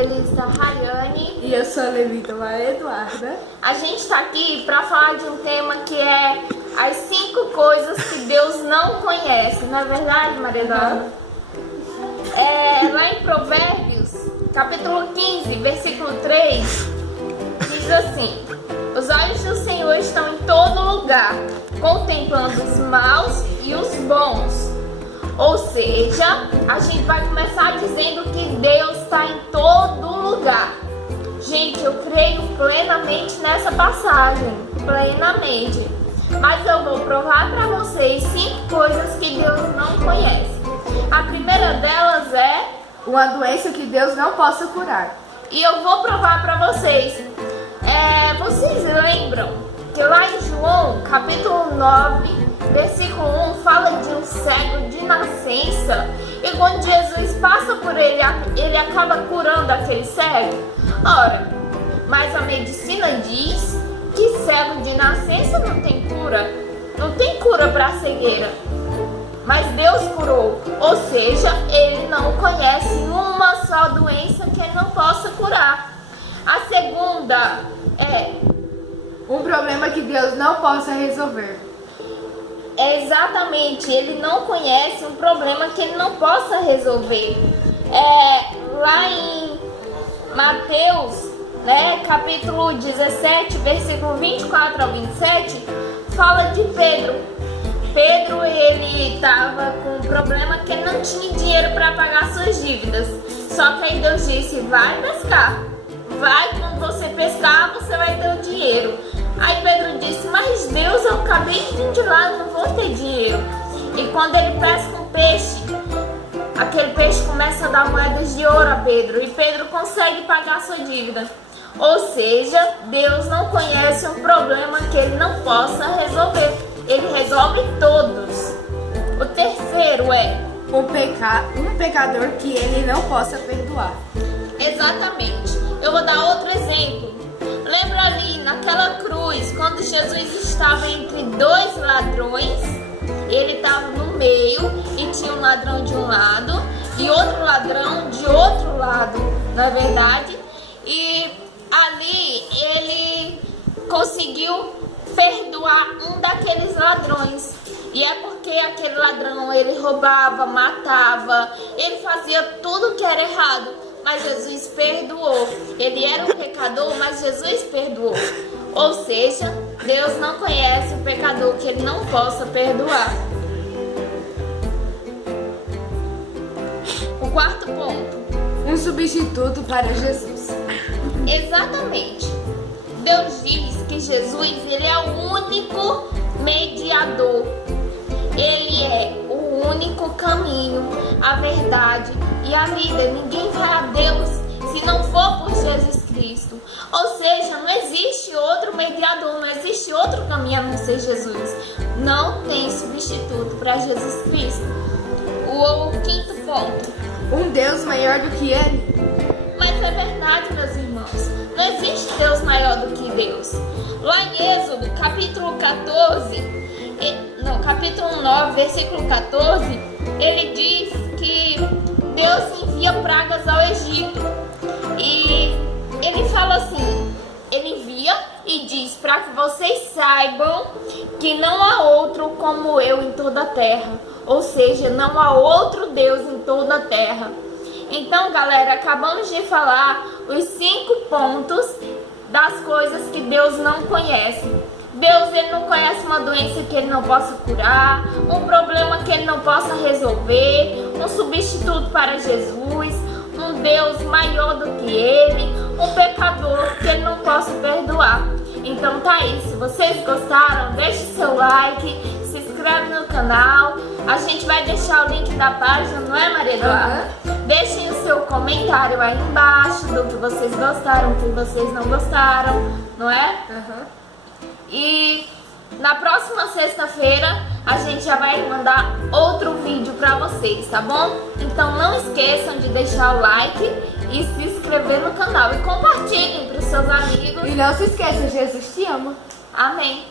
evangelista Rayane. E eu sou a Levita Maria Eduarda. A gente está aqui para falar de um tema que é as 5 coisas que Deus não conhece. Não é verdade, Maria Eduarda? Lá em Provérbios, capítulo 15, versículo 3, diz assim: os olhos do Senhor estão em todo lugar, contemplando os maus e os bons. Ou seja, a gente vai começar dizendo que Deus está em todo lugar. Gente, eu creio plenamente nessa passagem, plenamente. Mas eu vou provar para vocês 5 coisas que Deus não conhece. A primeira delas é uma doença que Deus não possa curar. E eu vou provar para vocês. Vocês lembram que lá em João, capítulo 9, versículo 1, fala de um cego de nascença, e quando Jesus passa por ele, ele acaba curando aquele cego? Ora, mas a medicina diz que cego de nascença não tem cura. Não tem cura para a cegueira. Mas Deus curou, ou seja, Ele não conhece uma só doença que Ele não possa curar. A segunda é um problema que Deus não possa resolver. Exatamente, Ele não conhece um problema que Ele não possa resolver. Lá em Mateus, capítulo 17, versículo 24 ao 27, fala de Pedro. Pedro, ele estava com um problema que ele não tinha dinheiro para pagar suas dívidas. Só que aí Deus disse: vai pescar. Vai, quando você pescar, você vai ter o dinheiro. Aí Pedro disse: mas Deus, eu acabei de vir de lá, eu não vou ter dinheiro. E quando ele pesca um peixe, aquele peixe começa a dar moedas de ouro a Pedro. E Pedro consegue pagar sua dívida. Ou seja, Deus não conhece um problema que Ele não possa resolver. Ele resolve todos. O terceiro é um pecador que Ele não possa perdoar. Exatamente. Eu vou dar outro exemplo. Lembra ali naquela cruz, quando Jesus estava entre 2 ladrões? Ele estava no meio e tinha um ladrão de um lado e outro ladrão de outro lado, não é verdade? E ali ele conseguiu perdoar um daqueles ladrões. E é porque aquele ladrão, ele roubava, matava, ele fazia tudo que era errado, mas Jesus perdoou. Ele era um pecador, mas Jesus perdoou. Ou seja, Deus não conhece o pecador que Ele não possa perdoar. O quarto ponto: um substituto para Jesus. Exatamente. Deus diz que Jesus, Ele é o único mediador. Ele é o único caminho, a verdade e a vida. Ninguém vai a Deus se não for por Jesus Cristo. Ou seja, não existe outro mediador, não existe outro caminho a não ser Jesus. Não tem substituto para Jesus Cristo. O quinto ponto: um Deus maior do que Ele. Mas é verdade, meus irmãos. Não existe Deus maior do que Deus. Lá em Êxodo, capítulo 9, versículo 14, ele diz que Deus envia pragas ao Egito. E ele fala assim, ele envia e diz para que vocês saibam que não há outro como eu em toda a terra. Ou seja, não há outro Deus em toda a terra. Então, galera, acabamos de falar os 5 pontos das coisas que Deus não conhece. Deus, Ele não conhece uma doença que Ele não possa curar, um problema que Ele não possa resolver, um substituto para Jesus, um Deus maior do que Ele, um pecador que Ele não possa perdoar. Então tá aí, se vocês gostaram, deixe seu like, se inscreve no canal. A gente vai deixar o link da página, não é, Maria Eduarda? Deixem o seu comentário aí embaixo do que vocês gostaram, do que vocês não gostaram, não é? E na próxima sexta-feira a gente já vai mandar outro vídeo pra vocês, tá bom? Então não esqueçam de deixar o like e se inscrever no canal. E compartilhem pros seus amigos. E não se esqueça, Jesus te ama. Amém.